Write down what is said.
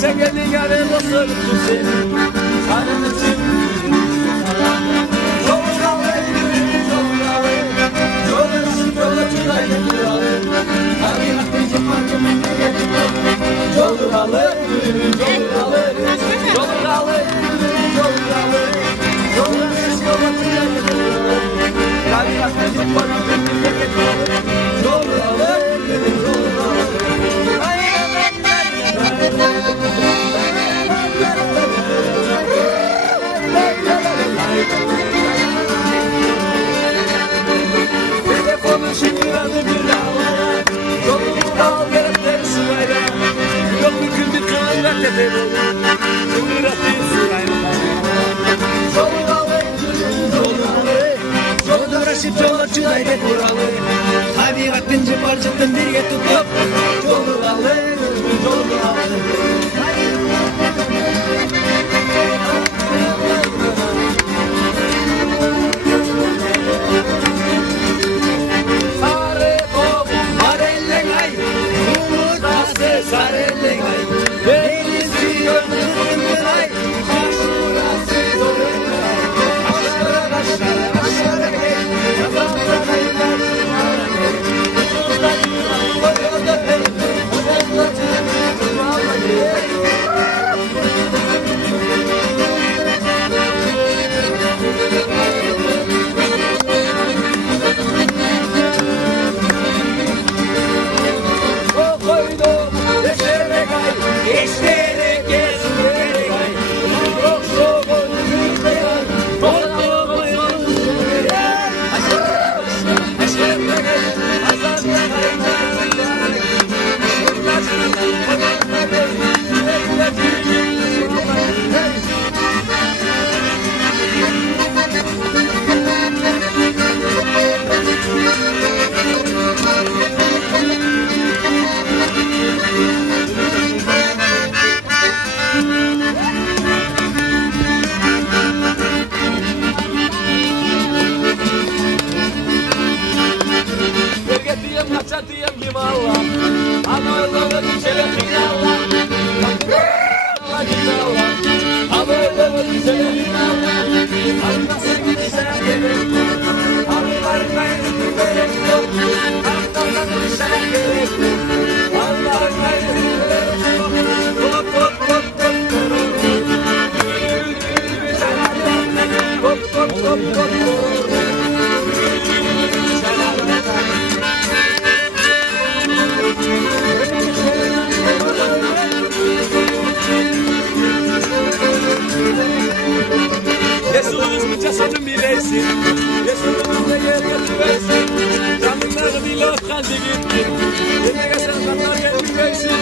çekenin yarın olsun seni. Sarın için çok çalı, çok çalı. Yolun yolacılar yoluralı. Abi ateşi parçamın geliyor. Yoluralı, yoluralı, yoluralı, yoluralı. Yolun yolacılar yoluralı. Abi ateşi parçamın geliyor. Yoluralı, yoluralı. Telefonun şifreli bir dağlara, yolunu dal gerekleri sırayla. Yok mümkün bir kıvırat edelim, kıvıratı sırayla. Yolunu al, yolunu uğraşıp yola çılaydı kuralı. Tabiatın cıparcıktın bir tutup, yolunu al, yolunu al. Sonun bileysin, Resulü'nün de yer götüreysin. Canımları bir laf kaldı gitti. Yine gelsen kanlar gelmeyeceksin.